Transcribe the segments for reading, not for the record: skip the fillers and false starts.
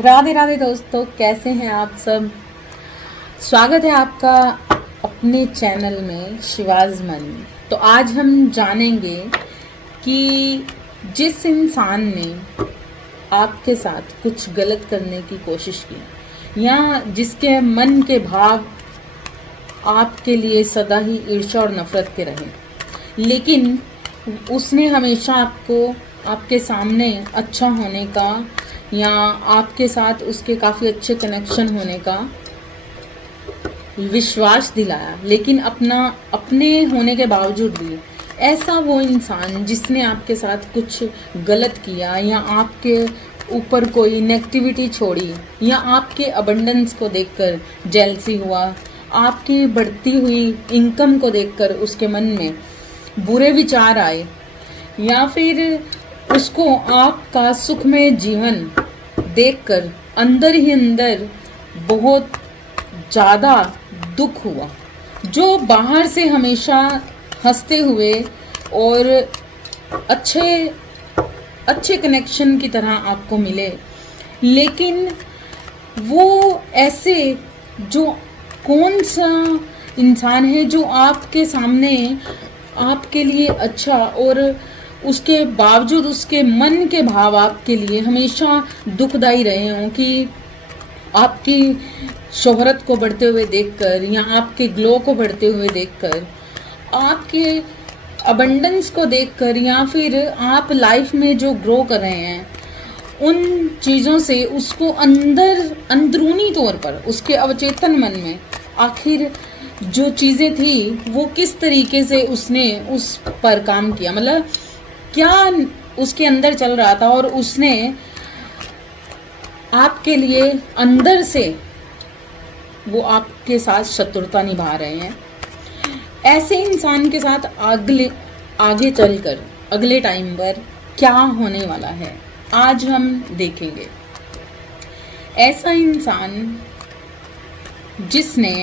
राधे राधे दोस्तों, कैसे हैं आप सब। स्वागत है आपका अपने चैनल में शिवाज मन। तो आज हम जानेंगे कि जिस इंसान ने आपके साथ कुछ गलत करने की कोशिश की या जिसके मन के भाव आपके लिए सदा ही ईर्ष्या और नफरत के रहे, लेकिन उसने हमेशा आपको आपके सामने अच्छा होने का या आपके साथ उसके काफ़ी अच्छे कनेक्शन होने का विश्वास दिलाया, लेकिन अपने होने के बावजूद भी ऐसा वो इंसान जिसने आपके साथ कुछ गलत किया या आपके ऊपर कोई नेगेटिविटी छोड़ी या आपके अबंडेंस को देखकर जेलसी हुआ, आपकी बढ़ती हुई इनकम को देखकर उसके मन में बुरे विचार आए या फिर उसको आपका सुखमय जीवन देखकर अंदर ही अंदर बहुत ज़्यादा दुख हुआ, जो बाहर से हमेशा हंसते हुए और अच्छे कनेक्शन की तरह आपको मिले, लेकिन वो ऐसे जो कौन सा इंसान है जो आपके सामने आपके लिए अच्छा और उसके बावजूद उसके मन के भाव आपके लिए हमेशा दुखदाई रहे हों कि आपकी शोहरत को बढ़ते हुए देखकर या आपके ग्लो को बढ़ते हुए देखकर, आपके अबंडेंस को देखकर या फिर आप लाइफ में जो ग्रो कर रहे हैं उन चीज़ों से उसको अंदरूनी तौर पर उसके अवचेतन मन में आखिर जो चीज़ें थी वो किस तरीके से उसने उस पर काम किया, मतलब क्या उसके अंदर चल रहा था और उसने आपके लिए अंदर से वो आपके साथ शत्रुता निभा रहे हैं। ऐसे इंसान के साथ आगे चलकर अगले टाइम पर क्या होने वाला है आज हम देखेंगे। ऐसा इंसान जिसने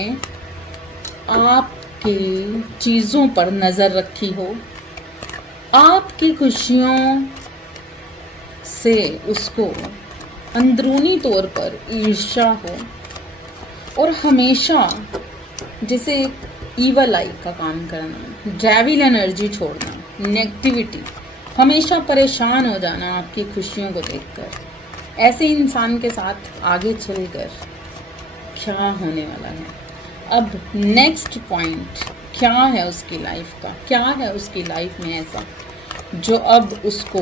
आपकी चीज़ों पर नज़र रखी हो, आपकी खुशियों से उसको अंदरूनी तौर पर ईर्ष्या हो और हमेशा जैसे ईवल आई का काम करना, डेविल एनर्जी छोड़ना, नेगेटिविटी, हमेशा परेशान हो जाना आपकी खुशियों को देखकर, ऐसे इंसान के साथ आगे चलकर क्या होने वाला है। अब नेक्स्ट पॉइंट क्या है उसकी लाइफ का, क्या है उसकी लाइफ में ऐसा जो अब उसको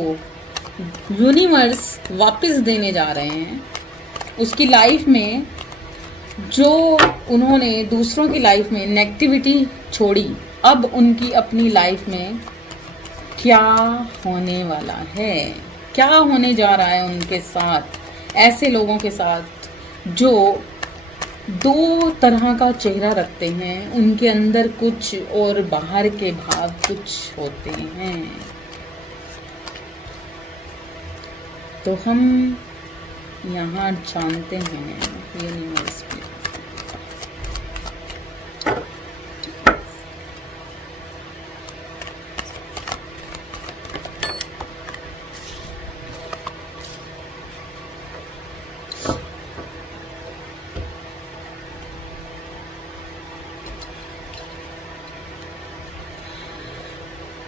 यूनिवर्स वापस देने जा रहे हैं। उसकी लाइफ में जो उन्होंने दूसरों की लाइफ में नेगेटिविटी छोड़ी, अब उनकी अपनी लाइफ में क्या होने वाला है, क्या होने जा रहा है उनके साथ, ऐसे लोगों के साथ जो दो तरह का चेहरा रखते हैं, उनके अंदर कुछ और बाहर के भाव कुछ होते हैं। तो हम यहाँ जानते हैं यूनिवर्स में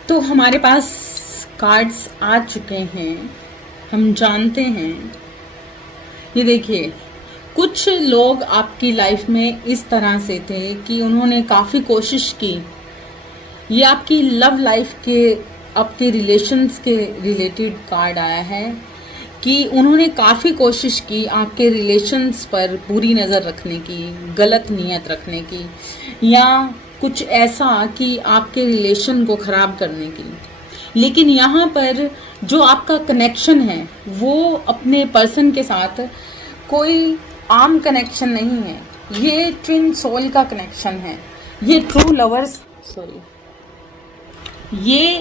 तो हमारे पास कार्ड्स आ चुके हैं, हम जानते हैं। ये देखिए, कुछ लोग आपकी लाइफ में इस तरह से थे कि उन्होंने काफ़ी कोशिश की। ये आपकी लव लाइफ के, आपके रिलेशंस के रिलेटेड कार्ड आया है कि उन्होंने काफ़ी कोशिश की आपके रिलेशंस पर बुरी नज़र रखने की, गलत नीयत रखने की, या कुछ ऐसा कि आपके रिलेशन को ख़राब करने की। लेकिन यहाँ पर जो आपका कनेक्शन है वो अपने पर्सन के साथ कोई आम कनेक्शन नहीं है, ये ट्विन सोल का कनेक्शन है, ये ट्रू लवर्स, ये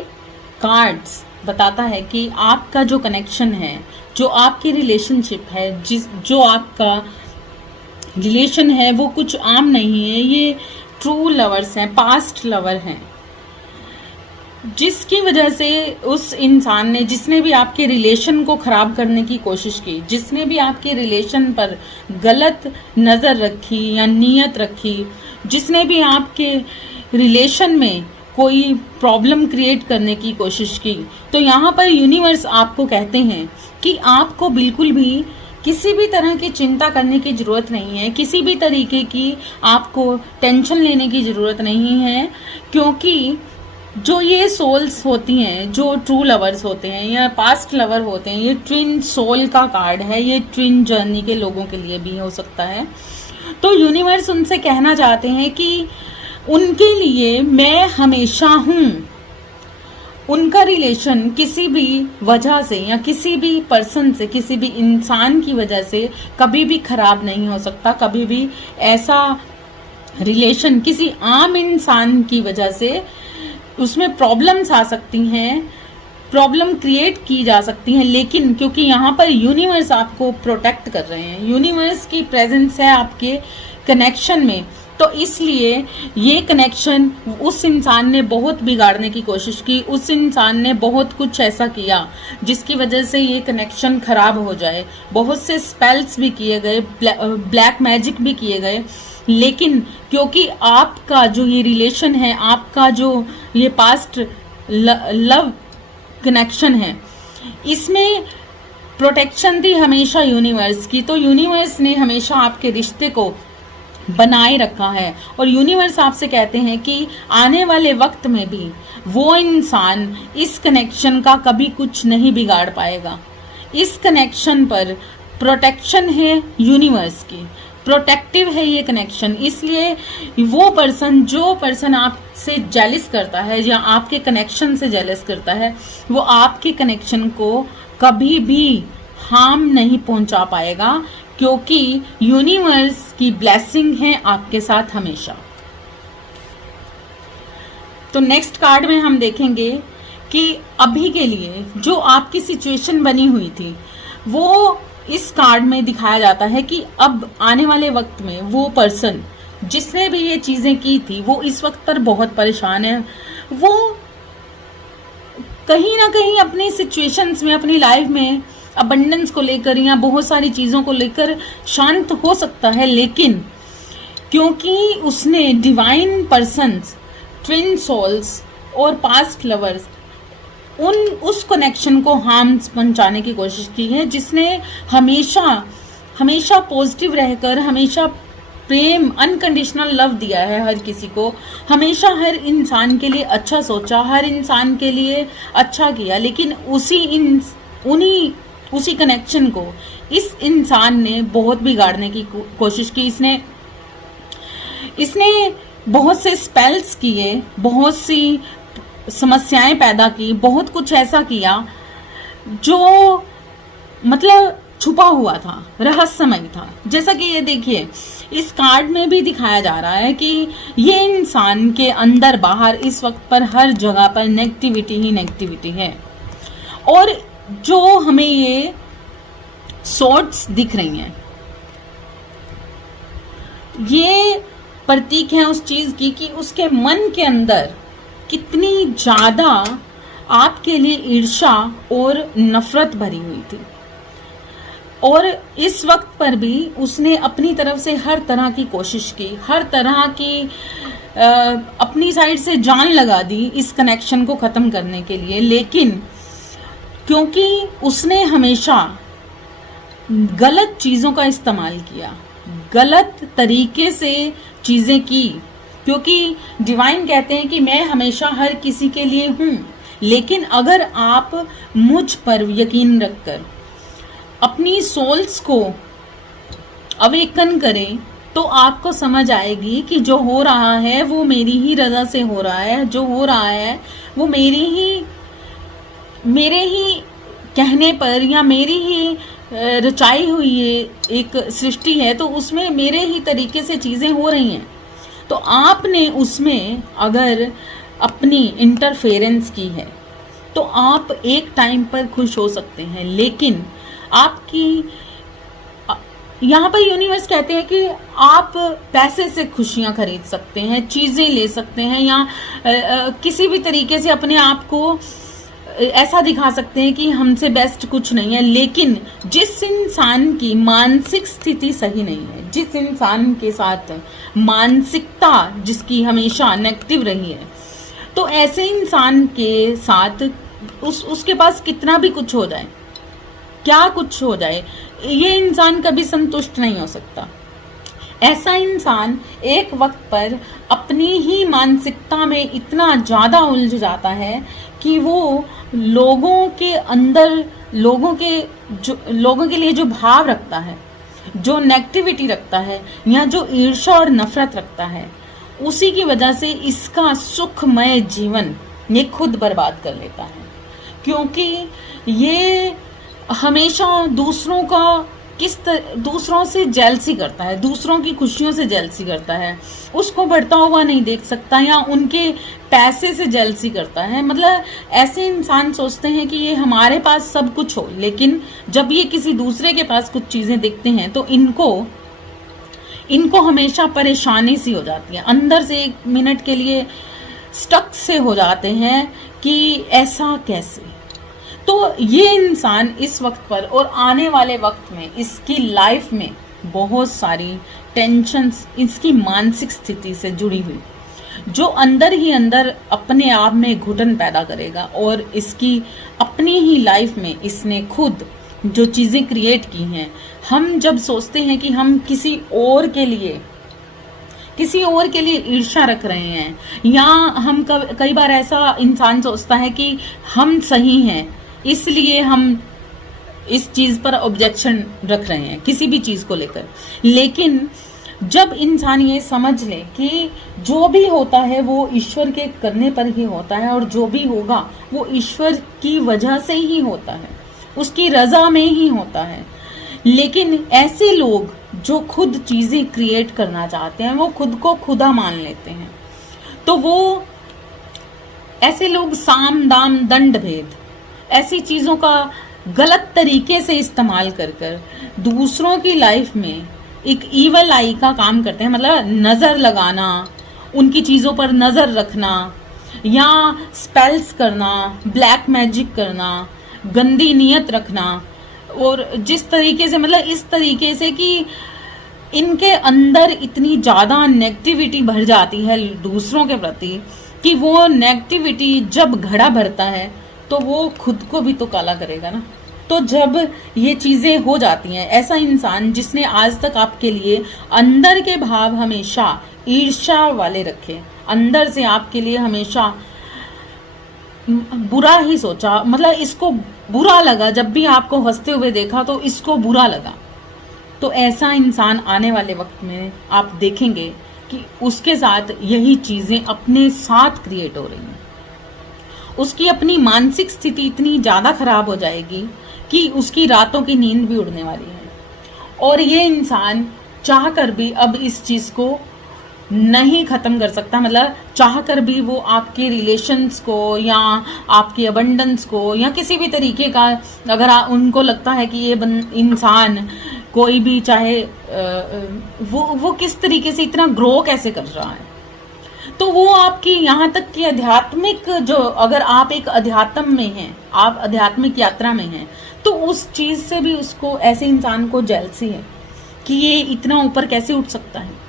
कार्ड्स बताता है कि आपका जो कनेक्शन है, जो आपकी रिलेशनशिप है, जो आपका रिलेशन है वो कुछ आम नहीं है, ये ट्रू लवर्स हैं, पास्ट लवर हैं। जिसकी वजह से उस इंसान ने, जिसने भी आपके रिलेशन को खराब करने की कोशिश की, जिसने भी आपके रिलेशन पर गलत नज़र रखी या नीयत रखी, जिसने भी आपके रिलेशन में कोई प्रॉब्लम क्रिएट करने की कोशिश की, तो यहाँ पर यूनिवर्स आपको कहते हैं कि आपको बिल्कुल भी किसी भी तरह की चिंता करने की ज़रूरत नहीं है, किसी भी तरीके की आपको टेंशन लेने की ज़रूरत नहीं है, क्योंकि जो ये सोल्स होती हैं, जो ट्रू लवर्स होते हैं या पास्ट लवर होते हैं, ये ट्विन सोल का कार्ड है, ये ट्विन जर्नी के लोगों के लिए भी हो सकता है। तो यूनिवर्स उनसे कहना चाहते हैं कि उनके लिए मैं हमेशा हूँ। उनका रिलेशन किसी भी वजह से या किसी भी पर्सन से, किसी भी इंसान की वजह से कभी भी खराब नहीं हो सकता। कभी भी ऐसा रिलेशन किसी आम इंसान की वजह से उसमें प्रॉब्लम्स आ सकती हैं, प्रॉब्लम क्रिएट की जा सकती हैं, लेकिन क्योंकि यहाँ पर यूनिवर्स आपको प्रोटेक्ट कर रहे हैं, यूनिवर्स की प्रेजेंस है आपके कनेक्शन में, तो इसलिए ये कनेक्शन उस इंसान ने बहुत बिगाड़ने की कोशिश की, उस इंसान ने बहुत कुछ ऐसा किया जिसकी वजह से ये कनेक्शन खराब हो जाए। बहुत से स्पेल्स भी किए गए, ब्लैक मैजिक भी किए गए, लेकिन क्योंकि आपका जो ये रिलेशन है, आपका जो ये पास्ट लव कनेक्शन है, इसमें प्रोटेक्शन थी हमेशा यूनिवर्स की, तो यूनिवर्स ने हमेशा आपके रिश्ते को बनाए रखा है। और यूनिवर्स आपसे कहते हैं कि आने वाले वक्त में भी वो इंसान इस कनेक्शन का कभी कुछ नहीं बिगाड़ पाएगा। इस कनेक्शन पर प्रोटेक्शन है यूनिवर्स की, प्रोटेक्टिव है ये कनेक्शन, इसलिए वो पर्सन, जो पर्सन आपसे जेलस करता है या आपके कनेक्शन से जेलस करता है, वो आपके कनेक्शन को कभी भी हार्म नहीं पहुंचा पाएगा, क्योंकि यूनिवर्स की ब्लेसिंग है आपके साथ हमेशा। तो नेक्स्ट कार्ड में हम देखेंगे कि अभी के लिए जो आपकी सिचुएशन बनी हुई थी, वो इस कार्ड में दिखाया जाता है कि अब आने वाले वक्त में वो पर्सन जिसने भी ये चीजें की थी, वो इस वक्त पर बहुत परेशान है। वो कहीं ना कहीं अपनी सिचुएशंस में, अपनी लाइफ में अबंडेंस को लेकर या बहुत सारी चीज़ों को लेकर शांत हो सकता है, लेकिन क्योंकि उसने डिवाइन पर्सन्स, ट्विन सोल्स और पास्ट लवर्स, उस कनेक्शन को हार्म पहुंचाने की कोशिश की है, जिसने हमेशा पॉजिटिव रहकर, हमेशा प्रेम, अनकंडीशनल लव दिया है हर किसी को, हमेशा हर इंसान के लिए अच्छा सोचा, हर इंसान के लिए अच्छा किया, लेकिन उसी कनेक्शन को इस इंसान ने बहुत बिगाड़ने की कोशिश की। इसने बहुत से स्पेल्स किए, बहुत सी समस्याएं पैदा की, बहुत कुछ ऐसा किया जो मतलब छुपा हुआ था, रहस्यमय था। जैसा कि ये देखिए, इस कार्ड में भी दिखाया जा रहा है कि ये इंसान के अंदर बाहर इस वक्त पर हर जगह पर नेगेटिविटी ही नेगेटिविटी है। और जो हमें ये सॉर्ट्स दिख रही हैं, ये प्रतीक है उस चीज की कि उसके मन के अंदर कितनी ज्यादा आपके लिए ईर्ष्या और नफरत भरी हुई थी। और इस वक्त पर भी उसने अपनी तरफ से हर तरह की कोशिश की, हर तरह की अपनी साइड से जान लगा दी इस कनेक्शन को ख़त्म करने के लिए, लेकिन क्योंकि उसने हमेशा गलत चीज़ों का इस्तेमाल किया, गलत तरीके से चीज़ें की, क्योंकि डिवाइन कहते हैं कि मैं हमेशा हर किसी के लिए हूँ, लेकिन अगर आप मुझ पर यकीन रखकर अपनी सोल्स को अवेकन करें तो आपको समझ आएगी कि जो हो रहा है वो मेरी ही रजा से हो रहा है, जो हो रहा है वो मेरे ही कहने पर या मेरी ही रचाई हुई एक सृष्टि है, तो उसमें मेरे ही तरीके से चीज़ें हो रही हैं। तो आपने उसमें अगर अपनी इंटरफेरेंस की है तो आप एक टाइम पर खुश हो सकते हैं, लेकिन आपकी यहाँ पर यूनिवर्स कहते हैं कि आप पैसे से खुशियां खरीद सकते हैं, चीजें ले सकते हैं, या किसी भी तरीके से अपने आप को ऐसा दिखा सकते हैं कि हमसे बेस्ट कुछ नहीं है। लेकिन जिस इंसान की मानसिक स्थिति सही नहीं है, जिस इंसान के साथ मानसिकता जिसकी हमेशा नेगेटिव रही है, तो ऐसे इंसान के साथ उसके पास कितना भी कुछ हो जाए, क्या कुछ हो जाए, ये इंसान कभी संतुष्ट नहीं हो सकता। ऐसा इंसान एक वक्त पर अपनी ही मानसिकता में इतना ज्यादा उलझ जाता है कि वो लोगों के अंदर, लोगों के लिए जो भाव रखता है, जो नेगेटिविटी रखता है, या जो ईर्ष्या और नफरत रखता है, उसी की वजह से इसका सुखमय जीवन ये खुद बर्बाद कर लेता है। क्योंकि ये हमेशा दूसरों से जेलसी करता है, दूसरों की खुशियों से जेलसी करता है, उसको बढ़ता हुआ नहीं देख सकता, या उनके पैसे से जेलसी करता है। मतलब ऐसे इंसान सोचते हैं कि ये हमारे पास सब कुछ हो, लेकिन जब ये किसी दूसरे के पास कुछ चीजें देखते हैं तो इनको हमेशा परेशानी सी हो जाती है, अंदर से एक मिनट के लिए स्टक से हो जाते हैं कि ऐसा कैसे। तो ये इंसान इस वक्त पर और आने वाले वक्त में इसकी लाइफ में बहुत सारी टेंशन्स इसकी मानसिक स्थिति से जुड़ी हुई, जो अंदर ही अंदर अपने आप में घुटन पैदा करेगा, और इसकी अपनी ही लाइफ में इसने खुद जो चीजें क्रिएट की हैं। हम जब सोचते हैं कि हम किसी और के लिए ईर्ष्या रख रहे हैं, या हम कई बार ऐसा इंसान सोचता है कि हम सही हैं, इसलिए हम इस चीज पर ऑब्जेक्शन रख रहे हैं किसी भी चीज को लेकर। लेकिन जब इंसान ये समझ ले कि जो भी होता है वो ईश्वर के करने पर ही होता है, और जो भी होगा वो ईश्वर की वजह से ही होता है, उसकी रजा में ही होता है। लेकिन ऐसे लोग जो खुद चीजें क्रिएट करना चाहते हैं, वो खुद को खुदा मान लेते हैं, तो वो ऐसे लोग साम दाम दंड भेद ऐसी चीजों का गलत तरीके से इस्तेमाल कर दूसरों की लाइफ में एक ईवल आई का काम करते हैं। मतलब नजर लगाना, उनकी चीजों पर नजर रखना, या स्पेल्स करना, ब्लैक मैजिक करना, गंदी नीयत रखना, और जिस तरीके से, मतलब इस तरीके से कि इनके अंदर इतनी ज्यादा नेगेटिविटी भर जाती है दूसरों के प्रति कि वो नेगेटिविटी जब घड़ा भरता है तो वो खुद को भी तो काला करेगा ना। तो जब ये चीजें हो जाती हैं, ऐसा इंसान जिसने आज तक आपके लिए अंदर के भाव हमेशा ईर्ष्या वाले रखे, अंदर से आपके लिए हमेशा बुरा ही सोचा, मतलब इसको बुरा लगा, जब भी आपको हंसते हुए देखा तो इसको बुरा लगा, तो ऐसा इंसान आने वाले वक्त में आप देखेंगे कि उसके साथ यही चीजें अपने साथ क्रिएट हो रही हैं। उसकी अपनी मानसिक स्थिति इतनी ज्यादा खराब हो जाएगी कि उसकी रातों की नींद भी उड़ने वाली है, और ये इंसान चाह कर भी अब इस चीज को नहीं खत्म कर सकता। मतलब चाह कर भी वो आपके रिलेशंस को, या आपके अबंडेंस को, या किसी भी तरीके का, अगर उनको लगता है कि ये इंसान कोई भी, चाहे वो किस तरीके से इतना ग्रो कैसे कर रहा है, तो वो आपकी यहाँ तक कि आध्यात्मिक, जो अगर आप एक अध्यात्म में हैं, आप आध्यात्मिक यात्रा में हैं, तो उस चीज से भी उसको, ऐसे इंसान को जेलसी है कि ये इतना ऊपर कैसे उठ सकता है।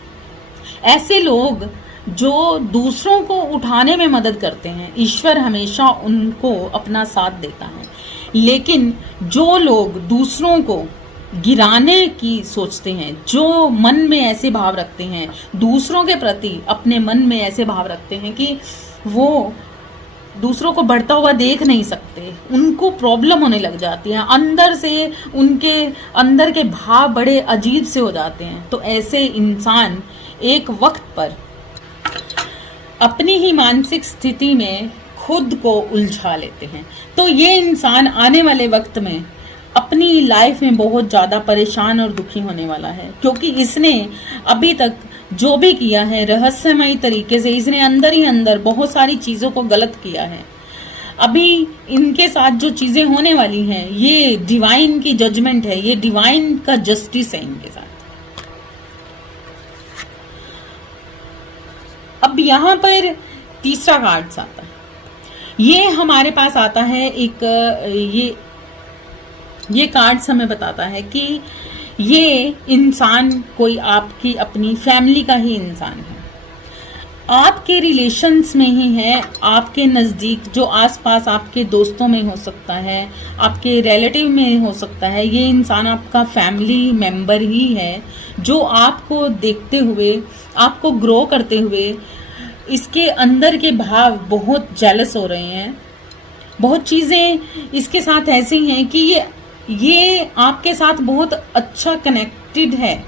ऐसे लोग जो दूसरों को उठाने में मदद करते हैं, ईश्वर हमेशा उनको अपना साथ देता है। लेकिन जो लोग दूसरों को गिराने की सोचते हैं, जो मन में ऐसे भाव रखते हैं, दूसरों के प्रति अपने मन में ऐसे भाव रखते हैं कि वो दूसरों को बढ़ता हुआ देख नहीं सकते, उनको प्रॉब्लम होने लग जाती है, अंदर से उनके अंदर के भाव बड़े अजीब से हो जाते हैं, तो ऐसे इंसान एक वक्त पर अपनी ही मानसिक स्थिति में खुद को उलझा लेते हैं। तो ये इंसान आने वाले वक्त में अपनी लाइफ में बहुत ज्यादा परेशान और दुखी होने वाला है, क्योंकि इसने अभी तक जो भी किया है रहस्यमयी तरीके से, इसने अंदर ही अंदर बहुत सारी चीजों को गलत किया है। अभी इनके साथ जो चीजें होने वाली हैं, ये डिवाइन की जजमेंट है, ये डिवाइन का जस्टिस है इनके साथ। अब यहां पर तीसरा कार्ड आता है, ये हमारे पास आता है एक ये कार्ड्स हमें बताता है कि ये इंसान कोई आपकी अपनी फैमिली का ही इंसान है, आपके रिलेशंस में ही है, आपके नज़दीक जो आसपास आपके दोस्तों में हो सकता है, आपके रिलेटिव में हो सकता है। ये इंसान आपका फैमिली मेंबर ही है, जो आपको देखते हुए, आपको ग्रो करते हुए इसके अंदर के भाव बहुत जेलस हो रहे हैं। बहुत चीज़ें इसके साथ ऐसी हैं कि ये आपके साथ बहुत अच्छा कनेक्टेड है।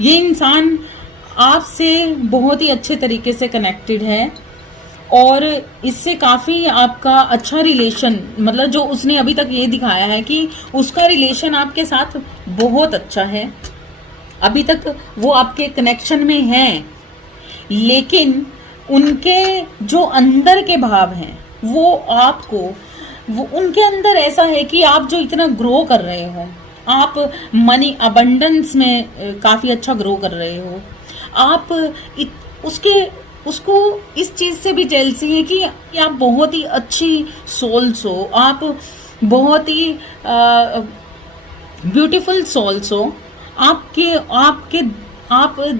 ये इंसान आपसे बहुत ही अच्छे तरीके से कनेक्टेड है और इससे काफ़ी आपका अच्छा रिलेशन, मतलब जो उसने अभी तक ये दिखाया है कि उसका रिलेशन आपके साथ बहुत अच्छा है, अभी तक वो आपके कनेक्शन में हैं, लेकिन उनके जो अंदर के भाव हैं वो उनके अंदर ऐसा है कि आप जो इतना ग्रो कर रहे हो, आप मनी अबंडेंस में काफ़ी अच्छा ग्रो कर रहे हो, आप उसको इस चीज़ से भी जेलसी है कि आप बहुत ही अच्छी सोल्स हो, आप बहुत ही ब्यूटीफुल सोल्स हो, आप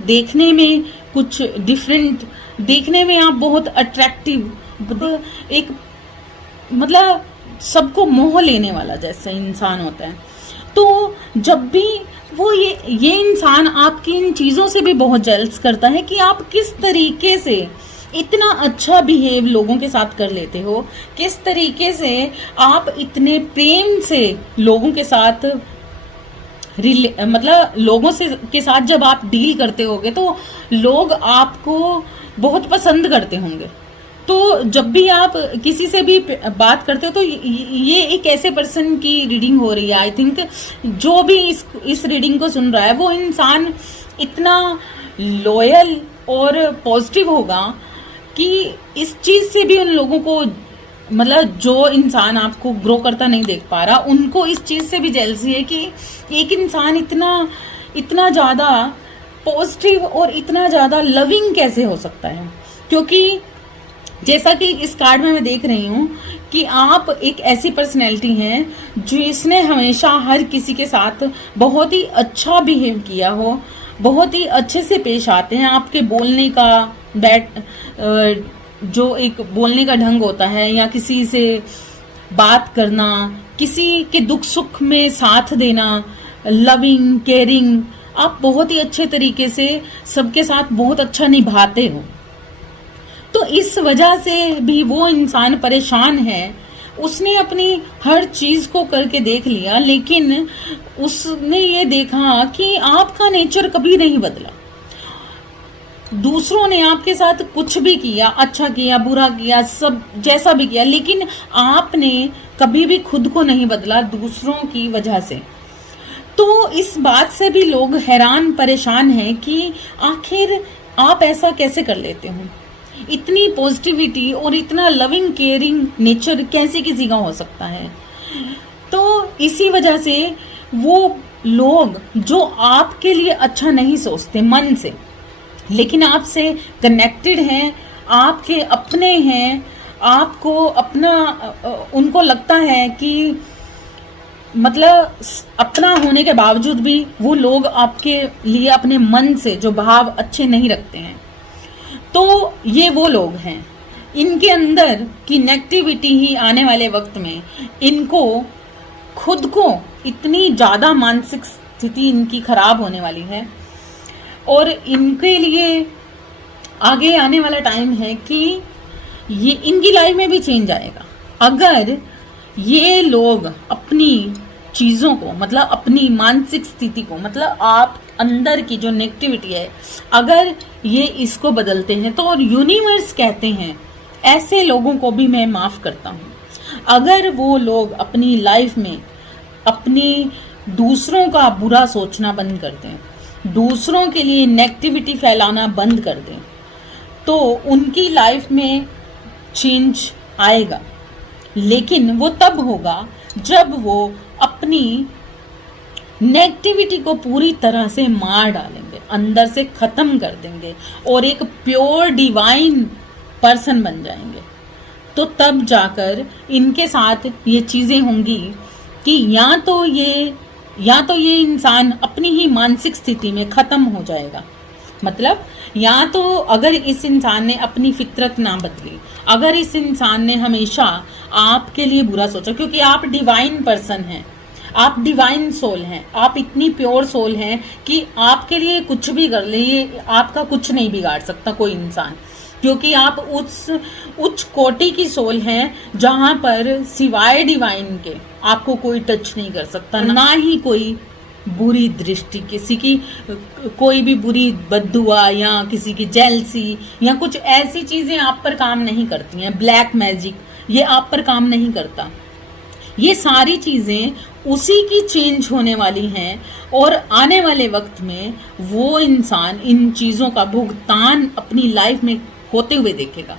देखने में कुछ डिफरेंट, देखने में आप बहुत अट्रैक्टिव, एक मतलब सबको मोह लेने वाला जैसा इंसान होता है। तो जब भी वो ये इंसान आपकी इन चीज़ों से भी बहुत जेलस करता है कि आप किस तरीके से इतना अच्छा बिहेव लोगों के साथ कर लेते हो, किस तरीके से आप इतने प्रेम से लोगों के साथ मतलब लोगों से के साथ जब आप डील करते होगे तो लोग आपको बहुत पसंद करते होंगे। तो जब भी आप किसी से भी बात करते हो तो ये एक ऐसे पर्सन की रीडिंग हो रही है। आई थिंक जो भी इस रीडिंग को सुन रहा है वो इंसान इतना लॉयल और पॉजिटिव होगा कि इस चीज़ से भी उन लोगों को, मतलब जो इंसान आपको ग्रो करता नहीं देख पा रहा, उनको इस चीज़ से भी जेलसी है कि एक इंसान इतना ज़्यादा पॉजिटिव और इतना ज़्यादा लविंग कैसे हो सकता है। क्योंकि जैसा कि इस कार्ड में मैं देख रही हूँ कि आप एक ऐसी पर्सनैलिटी हैं जिसने हमेशा हर किसी के साथ बहुत ही अच्छा बिहेव किया हो, बहुत ही अच्छे से पेश आते हैं। आपके बोलने का जो एक बोलने का ढंग होता है, या किसी से बात करना, किसी के दुख सुख में साथ देना, लविंग केयरिंग, आप बहुत ही अच्छे तरीके से सबके साथ बहुत अच्छा निभाते हो। तो इस वजह से भी वो इंसान परेशान है। उसने अपनी हर चीज को करके देख लिया, लेकिन उसने ये देखा कि आपका नेचर कभी नहीं बदला। दूसरों ने आपके साथ कुछ भी किया, अच्छा किया, बुरा किया, सब जैसा भी किया, लेकिन आपने कभी भी खुद को नहीं बदला दूसरों की वजह से। तो इस बात से भी लोग हैरान परेशान हैं कि आखिर आप ऐसा कैसे कर लेते हो। इतनी पॉजिटिविटी और इतना लविंग केयरिंग नेचर कैसे किसी का हो सकता है। तो इसी वजह से वो लोग जो आपके लिए अच्छा नहीं सोचते मन से, लेकिन आपसे कनेक्टेड हैं, आपके अपने हैं, आपको अपना, उनको लगता है कि मतलब अपना होने के बावजूद भी वो लोग आपके लिए अपने मन से जो भाव अच्छे नहीं रखते हैं। तो ये वो लोग हैं, इनके अंदर की नेगेटिविटी ही आने वाले वक्त में इनको खुद को इतनी ज़्यादा मानसिक स्थिति इनकी खराब होने वाली है, और इनके लिए आगे आने वाला टाइम है कि ये इनकी लाइफ में भी चेंज आएगा। अगर ये लोग अपनी चीज़ों को, मतलब अपनी मानसिक स्थिति को, मतलब आप अंदर की जो नेगेटिविटी है, अगर ये इसको बदलते हैं तो यूनिवर्स कहते हैं ऐसे लोगों को भी मैं माफ़ करता हूँ। अगर वो लोग अपनी लाइफ में अपनी दूसरों का बुरा सोचना बंद कर दें, दूसरों के लिए नेगेटिविटी फैलाना बंद कर दें, तो उनकी लाइफ में चेंज आएगा। लेकिन वो तब होगा जब वो अपनी नेगेटिविटी को पूरी तरह से मार डालेंगे, अंदर से खत्म कर देंगे और एक प्योर डिवाइन पर्सन बन जाएंगे। तो तब जाकर इनके साथ ये चीजें होंगी कि या तो ये इंसान अपनी ही मानसिक स्थिति में खत्म हो जाएगा। मतलब या तो अगर इस इंसान ने अपनी फितरत ना बदली, अगर इस इंसान ने हमेशा आपके लिए बुरा सोचा, क्योंकि आप डिवाइन पर्सन हैं, आप डिवाइन सोल हैं, आप इतनी प्योर सोल हैं कि आपके लिए कुछ भी कर ले, ये आपका कुछ नहीं बिगाड़ सकता कोई इंसान, क्योंकि आप उस उच्च कोटि की सोल हैं जहां पर सिवाय डिवाइन के आपको कोई टच नहीं कर सकता, ना ही कोई बुरी दृष्टि, किसी की कोई भी बुरी बद्दुआ या किसी की जेलसी या कुछ ऐसी चीजें आप पर काम नहीं करती हैं। ब्लैक मैजिक ये आप पर काम नहीं करता। ये सारी चीजें उसी की चेंज होने वाली हैं और आने वाले वक्त में वो इंसान इन चीजों का भुगतान अपनी लाइफ में होते हुए देखेगा,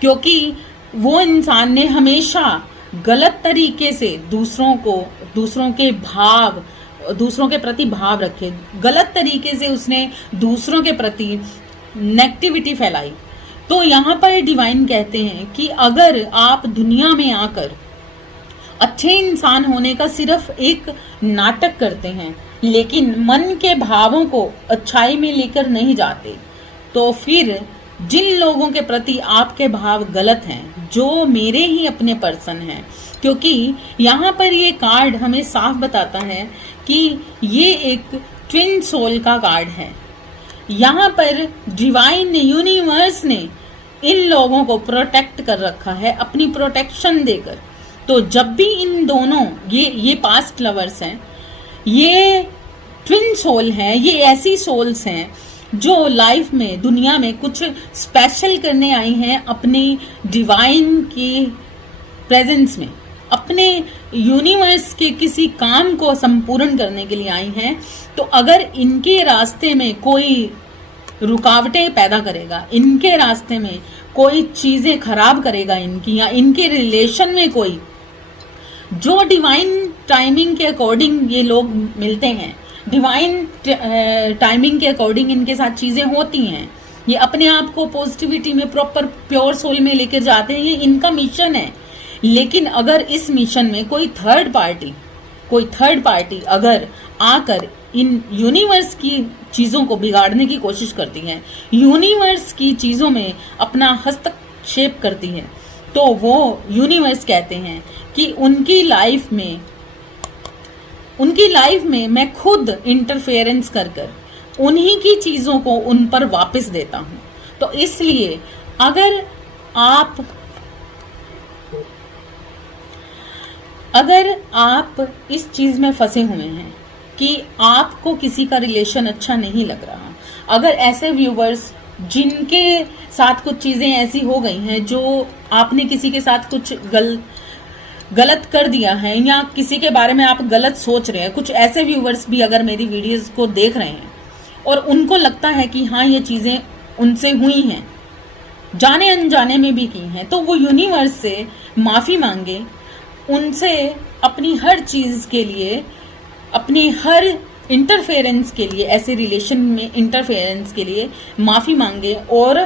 क्योंकि वो इंसान ने हमेशा गलत तरीके से दूसरों के प्रति भाव रखे, गलत तरीके से उसने दूसरों के प्रति नेगेटिविटी फैलाई। तो यहाँ पर डिवाइन कहते हैं कि अगर आप दुनिया में आकर अच्छे इंसान होने का सिर्फ एक नाटक करते हैं, लेकिन मन के भावों को अच्छाई में लेकर नहीं जाते, तो फिर जिन लोगों के प्रति आपके भाव गलत हैं, जो मेरे ही अपने पर्सन हैं, क्योंकि यहाँ पर ये कार्ड हमें साफ बताता है कि ये एक ट्विन सोल का कार्ड है। यहाँ पर डिवाइन यूनिवर्स ने इन लोगों को प्रोटेक्ट कर रखा है अपनी प्रोटेक्शन देकर। तो जब भी इन दोनों ये पास्ट लवर्स हैं, ये ट्विन सोल हैं, ये ऐसी सोल्स हैं जो लाइफ में दुनिया में कुछ स्पेशल करने आई हैं अपनी डिवाइन की प्रेजेंस में, अपने यूनिवर्स के किसी काम को संपूर्ण करने के लिए आई हैं। तो अगर इनके रास्ते में कोई रुकावटें पैदा करेगा, इनके रास्ते में कोई चीजें खराब करेगा इनकी, या इनके रिलेशन में कोई, जो डिवाइन टाइमिंग के अकॉर्डिंग ये लोग मिलते हैं, डिवाइन टाइमिंग के अकॉर्डिंग इनके साथ चीजें होती हैं, ये अपने आप को पॉजिटिविटी में प्रॉपर प्योर सोल में लेकर जाते हैं, ये इनका मिशन है। लेकिन अगर इस मिशन में कोई थर्ड पार्टी अगर आकर इन यूनिवर्स की चीजों को बिगाड़ने की कोशिश करती है, यूनिवर्स की चीजों में अपना हस्तक्षेप करती है, तो वो यूनिवर्स कहते हैं कि उनकी लाइफ में मैं खुद इंटरफेरेंस कर उन्हीं की चीजों को उन पर वापस देता हूं। तो इसलिए अगर आप इस चीज में फंसे हुए हैं कि आपको किसी का रिलेशन अच्छा नहीं लग रहा, अगर ऐसे व्यूवर्स जिनके साथ कुछ चीजें ऐसी हो गई हैं, जो आपने किसी के साथ कुछ गलत कर दिया है या किसी के बारे में आप गलत सोच रहे हैं, कुछ ऐसे व्यूवर्स भी अगर मेरी वीडियोस को देख रहे हैं और उनको लगता है कि हाँ ये चीजें उनसे हुई हैं, जाने अनजाने में भी की हैं, तो वो यूनिवर्स से माफी मांगे, उनसे अपनी हर चीज के लिए, अपनी हर इंटरफेरेंस के लिए, ऐसे रिलेशन में इंटरफेरेंस के लिए माफी मांगे और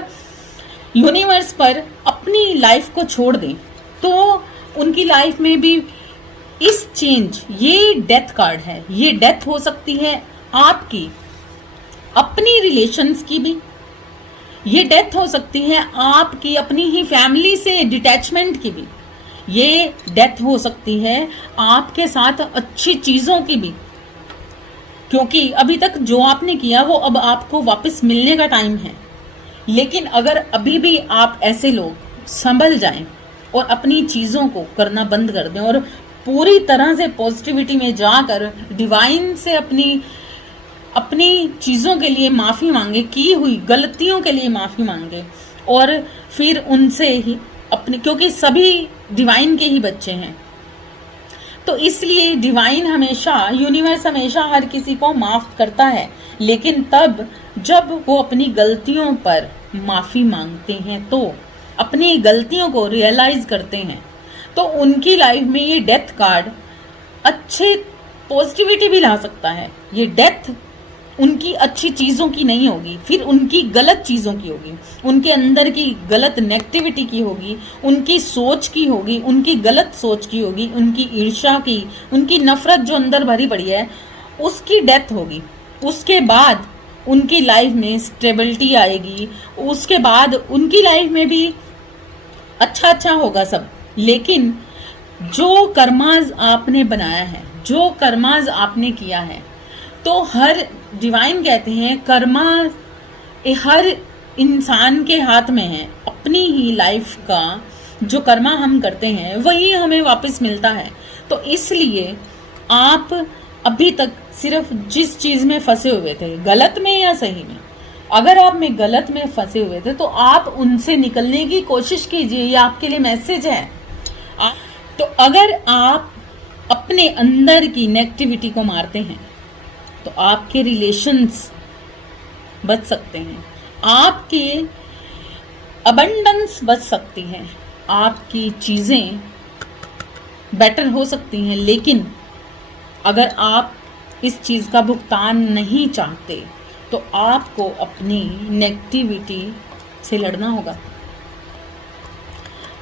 यूनिवर्स पर अपनी लाइफ को छोड़ दें। तो उनकी लाइफ में भी इस चेंज, ये डेथ कार्ड है, ये डेथ हो सकती है आपकी अपनी रिलेशंस की भी, ये डेथ हो सकती है आपकी अपनी ही फैमिली से डिटैचमेंट की भी, ये डेथ हो सकती है आपके साथ अच्छी चीजों की भी, क्योंकि अभी तक जो आपने किया वो अब आपको वापस मिलने का टाइम है। लेकिन अगर अभी भी आप ऐसे लोग संभल जाएं और अपनी चीजों को करना बंद कर दें और पूरी तरह से पॉजिटिविटी में जाकर डिवाइन से अपनी चीजों के लिए माफी मांगे, की हुई गलतियों के लिए माफी मांगे और फिर उनसे ही क्योंकि सभी डिवाइन के ही बच्चे हैं, तो इसलिए डिवाइन हमेशा, यूनिवर्स हमेशा हर किसी को माफ करता है, लेकिन तब जब वो अपनी गलतियों पर माफी मांगते हैं, तो अपनी गलतियों को रियलाइज करते हैं। तो उनकी लाइफ में ये डेथ कार्ड अच्छे पॉजिटिविटी भी ला सकता है। ये डेथ उनकी अच्छी चीजों की नहीं होगी, फिर उनकी गलत चीजों की होगी, उनके अंदर की गलत नेगेटिविटी की होगी, उनकी सोच की होगी, उनकी गलत सोच की होगी, उनकी ईर्ष्या की, उनकी नफरत जो अंदर भरी पड़ी है उसकी डेथ होगी। उसके बाद उनकी लाइफ में स्टेबिलिटी आएगी, उसके बाद उनकी लाइफ में भी अच्छा होगा सब। लेकिन जो कर्माज आपने बनाया है, जो कर्माज आपने किया है, तो हर डिवाइन कहते हैं कर्मा हर इंसान के हाथ में है। अपनी ही लाइफ का जो कर्मा हम करते हैं वही हमें वापस मिलता है। तो इसलिए आप अभी तक सिर्फ जिस चीज में फंसे हुए थे, गलत में या सही में, अगर आप में गलत में फंसे हुए थे तो आप उनसे निकलने की कोशिश कीजिए। ये आपके लिए मैसेज है। तो अगर आप अपने अंदर की नेगेटिविटी को मारते हैं तो आपके रिलेशंस बच सकते हैं, आपके अबंडेंस बच सकती है, आपकी चीजें बेटर हो सकती हैं। लेकिन अगर आप इस चीज का भुगतान नहीं चाहते तो आपको अपनी नेगेटिविटी से लड़ना होगा,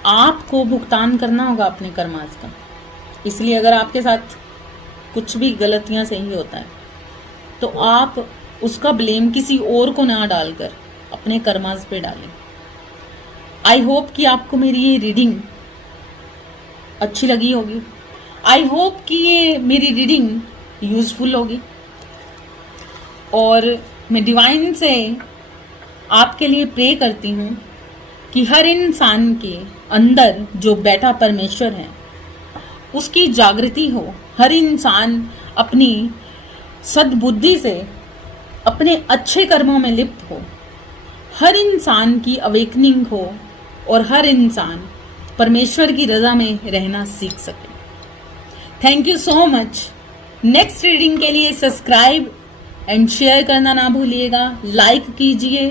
आपको भुगतान करना होगा अपने कर्मास का। इसलिए अगर आपके साथ कुछ भी गलतियां सही होता है तो आप उसका ब्लेम किसी और को ना डालकर अपने कर्मास पे डालें। आई होप कि आपको मेरी ये रीडिंग अच्छी लगी होगी। आई होप कि ये मेरी रीडिंग यूजफुल होगी। और मैं डिवाइन से आपके लिए प्रे करती हूँ कि हर इंसान के अंदर जो बैठा परमेश्वर है उसकी जागृति हो, हर इंसान अपनी सद्बुद्धि से अपने अच्छे कर्मों में लिप्त हो, हर इंसान की अवेकनिंग हो और हर इंसान परमेश्वर की रजा में रहना सीख सके। Thank you so much. Next reading के लिए सब्सक्राइब एंड शेयर करना ना भूलिएगा, लाइक कीजिए।